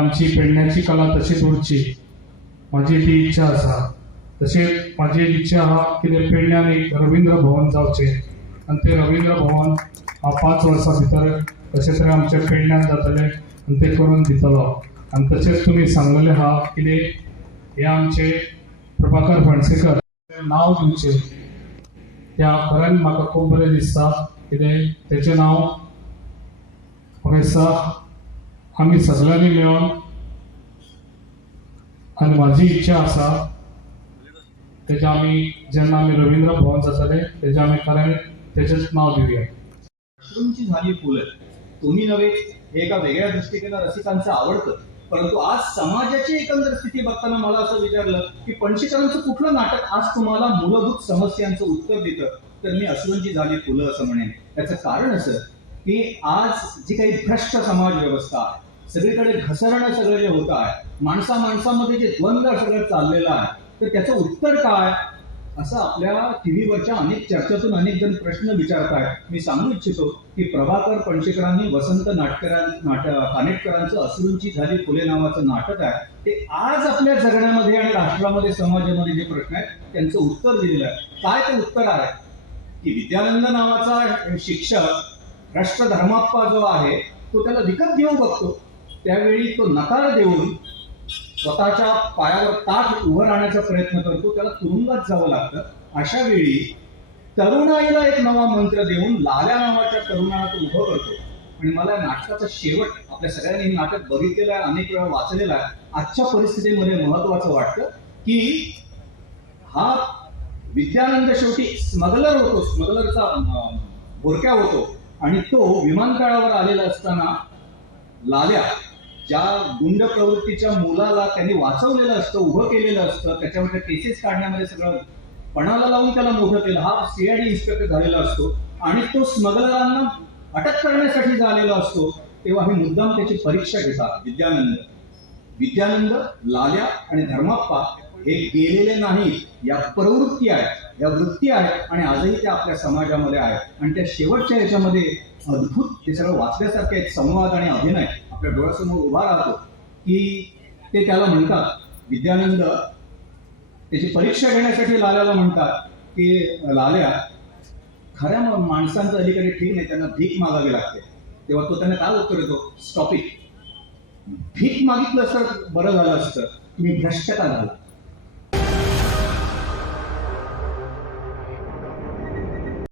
आमची पेडण्याची कला तशीच उरची माझी ती इच्छा आसा। तशेंच माझी इच्छा आहा कितें पेडण्यान एक रवींद्र भवन जावचें आनी ते रवींद्र भवन 5 वर्सां भितर कशें तरी आमच्या पेडण्यान जातलें आनी ते करून दितलो। आनी तशेंच तुमी सांगलेलें आहा कितें हे आमचे प्रभाकर फणसेकर नांव दिवचें, त्या खऱ्यान म्हाका खूब बरें दिसता कितें तेचें नांव म्हाका दिसता आमी सगळ्यांनी मेळोन आनी म्हाजी इच्छा आसा तेजें आमी जेन्ना आमी रवींद्र भवन जातलें तेजें आमी खरें तेचेंच नांव दिवया। अश्रूंची झाली फुलं तुम्ही नव्हे हे एका वेगळ्या दृष्टिकोना रसिकांचं आवडतं, परंतु आज समाजाची एकंदर स्थिती बघताना मला असं विचारलं की पणशीकरांचं कुठलं नाटक आज तुम्हाला मूलभूत समस्यांचं उत्तर देतं, तर मी अश्रूंची झाली फुलं असं म्हणेन। त्याचं कारण असं की आज जी काही भ्रष्ट समाज व्यवस्था आहे, सगळीकडे घसरणं सगळं जे होत आहे, माणसामध्ये जे द्वंद्व सगळं चाललेलं आहे, तर त्याचं उत्तर काय असं आपल्या टीव्हीवरच्या अनेक चर्चेतून अनेक जण प्रश्न विचारतायत। मी सांगू इच्छितो की प्रभाकर पणशीकरांनी वसंत कानेटकरांचं अश्रूंची झाली फुले नावाचं नाटक आहे, ते आज आपल्या जगण्यामध्ये आणि राष्ट्रामध्ये समाजामध्ये जे प्रश्न आहेत त्यांचं उत्तर दिलेलं आहे। काय ते उत्तर आहे की विद्यानंद नावाचा शिक्षक राष्ट्रधर्माप्पा जो आहे तो त्याला विकत घेऊ बघतो, त्यावेळी तो नकार देऊन स्वतःच्या पायावर ताठ उभं राहण्याचा प्रयत्न करतो, त्याला तुरुंगात जावं लागतं। अशा वेळी तरुणाईला एक नवा मंत्र देऊन लाल्या नावाच्या तरुणाला तो उभं करतो। आणि मला नाटकाचा शेवट, आपल्या सगळ्यांनी हे नाटक बघितलेलं आहे, अनेक वेळा वाचलेलं आहे, आजच्या परिस्थितीमध्ये महत्वाचं वाटतं की हा विद्यानंद शेवटी स्मगलर होतो, स्मगलरचा भोरक्या होतो आणि तो विमानतळावर आलेला असताना लाल्या ज्या गुंड प्रवृत्तीच्या मुलाला त्यांनी वाचवलेलं असतं, उभं केलेलं असतं, त्याच्यावर केसेस काढण्यामध्ये सगळं पणाला लावून त्याला मोठं केलं, हा CID इन्स्पेक्टर झालेला असतो आणि तो स्मगलरांना अटक करण्यासाठी झालेला असतो, तेव्हा हे मुद्दाम त्याची परीक्षा घेतात। विद्यानंद, लाल्या आणि धर्माप्पा हे गेलेले नाही, या प्रवृत्ती आहेत, या वृत्ती आहेत आणि आजही त्या आपल्या समाजामध्ये आहेत। आणि त्या शेवटच्या याच्यामध्ये अद्भुत ते सगळं वाचल्यासारखे एक संवाद आणि अभिनय आपल्या डोळ्यासमोर उभा राहतो की ते त्याला म्हणतात, विद्यानंद त्याची परीक्षा घेण्यासाठी लाल्याला म्हणतात की लाल्या खऱ्या माणसांचं अलीकडे ठीक नाही, त्यांना भीक मागावी लागते। तेव्हा तो त्यांना काय उत्तर देतो, स्टॉप इट, भीक मागितलं तर बरं झालं असतं, तुम्ही भ्रष्ट का झाला,